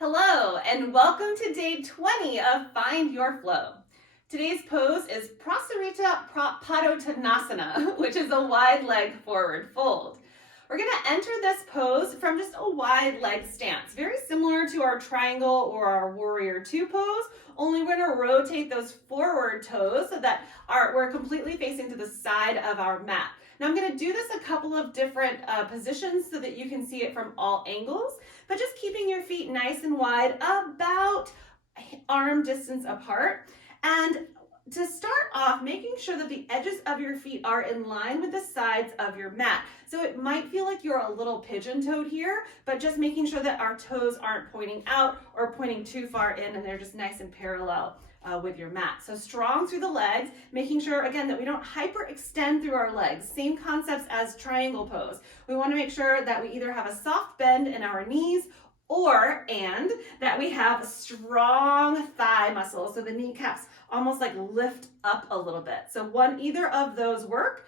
Hello, and welcome to day 20 of Find Your Flow. Today's pose is Prasarita Padottanasana, which is a wide leg forward fold. We're going to enter this pose from just a wide leg stance, very similar to our triangle or our warrior two pose, only we're going to rotate those forward toes so that we're completely facing to the side of our mat. Now I'm going to do this a couple of different positions so that you can see it from all angles, but just keeping your feet nice and wide, about arm distance apart. And to start off, making sure that the edges of your feet are in line with the sides of your mat. So it might feel like you're a little pigeon-toed here, but just making sure that our toes aren't pointing out or pointing too far in and they're just nice and parallel with your mat. So strong through the legs, making sure again that we don't hyperextend through our legs. Same concepts as triangle pose. We want to make sure that we either have a soft bend in our knees and that we have strong thigh muscles. So the kneecaps almost like lift up a little bit. So either of those work.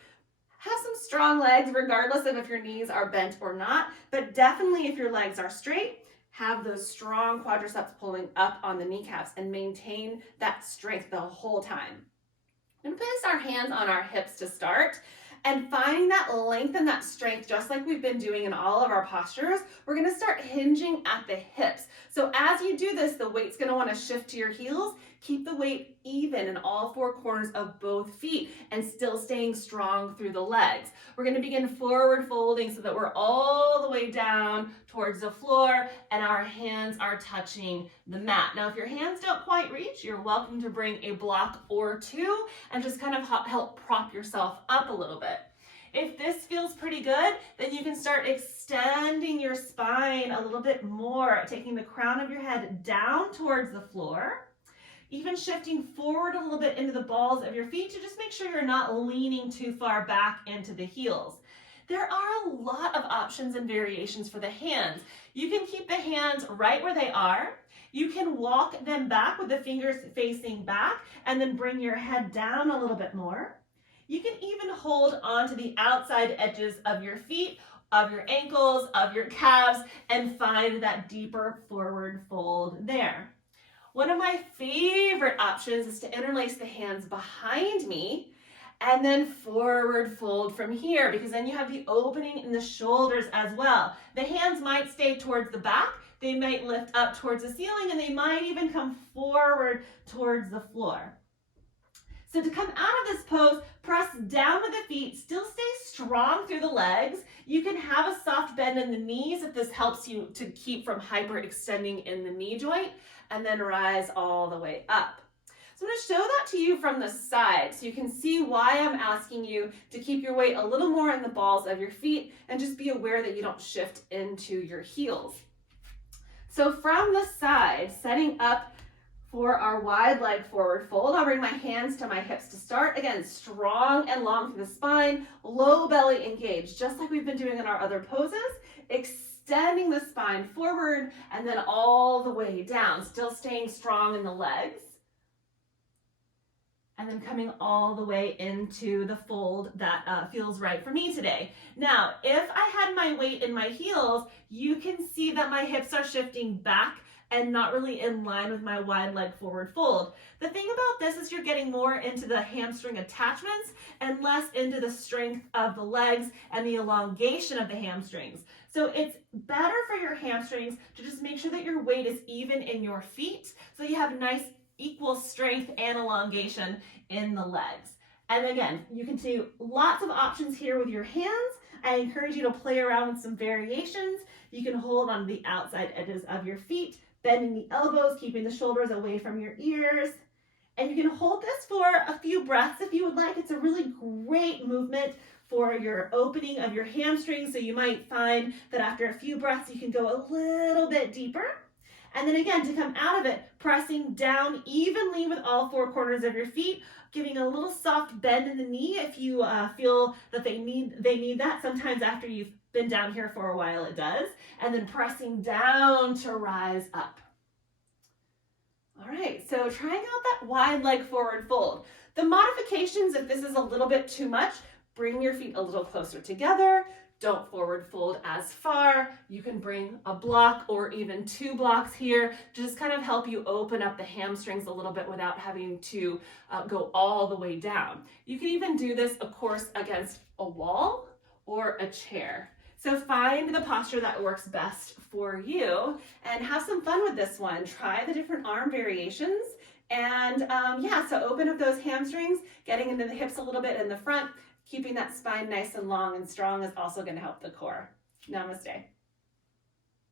Have some strong legs regardless of if your knees are bent or not, but definitely if your legs are straight, have those strong quadriceps pulling up on the kneecaps and maintain that strength the whole time. And place our hands on our hips to start. And finding that length and that strength, just like we've been doing in all of our postures, we're gonna start hinging at the hips. So as you do this, the weight's gonna wanna shift to your heels. Keep the weight even in all four corners of both feet and still staying strong through the legs. We're gonna begin forward folding so that we're all the way down towards the floor and our hands are touching the mat. Now, if your hands don't quite reach, you're welcome to bring a block or two and just kind of help prop yourself up a little bit. If this feels pretty good, then you can start extending your spine a little bit more, taking the crown of your head down towards the floor, even shifting forward a little bit into the balls of your feet to just make sure you're not leaning too far back into the heels. There are a lot of options and variations for the hands. You can keep the hands right where they are. You can walk them back with the fingers facing back and then bring your head down a little bit more. You can even hold onto the outside edges of your feet, of your ankles, of your calves, and find that deeper forward fold there. One of my favorite options is to interlace the hands behind me and then forward fold from here, because then you have the opening in the shoulders as well. The hands might stay towards the back, they might lift up towards the ceiling, and they might even come forward towards the floor. So to come out of this pose, press down with the feet, still stay strong through the legs. You can have a soft bend in the knees if this helps you to keep from hyperextending in the knee joint, and then rise all the way up. So I'm going to show that to you from the side so you can see why I'm asking you to keep your weight a little more in the balls of your feet and just be aware that you don't shift into your heels. So from the side, setting up for our wide leg forward fold, I'll bring my hands to my hips to start. Again, strong and long through the spine, low belly engaged, just like we've been doing in our other poses. Extending the spine forward and then all the way down, still staying strong in the legs. And then coming all the way into the fold that feels right for me today. Now, if I had my weight in my heels, you can see that my hips are shifting back and not really in line with my wide leg forward fold. The thing about this is you're getting more into the hamstring attachments and less into the strength of the legs and the elongation of the hamstrings. So it's better for your hamstrings to just make sure that your weight is even in your feet so you have nice equal strength and elongation in the legs. And again, you can do lots of options here with your hands. I encourage you to play around with some variations. You can hold on the outside edges of your feet, bending the elbows, keeping the shoulders away from your ears. And you can hold this for a few breaths if you would like. It's a really great movement for your opening of your hamstrings. So you might find that after a few breaths, you can go a little bit deeper. And then again, to come out of it, pressing down evenly with all four corners of your feet, giving a little soft bend in the knee if you feel that they need that. Sometimes after you've been down here for a while, it does. And then pressing down to rise up. All right, so trying out that wide leg forward fold. The modifications, if this is a little bit too much, bring your feet a little closer together, Don't forward fold as far. You can bring a block or even 2 blocks here to just kind of help you open up the hamstrings a little bit without having to go all the way down. You can even do this, of course, against a wall or a chair. So find the posture that works best for you and have some fun with this one. Try the different arm variations. And yeah, so open up those hamstrings, getting into the hips a little bit in the front. Keeping that spine nice and long and strong is also going to help the core. Namaste.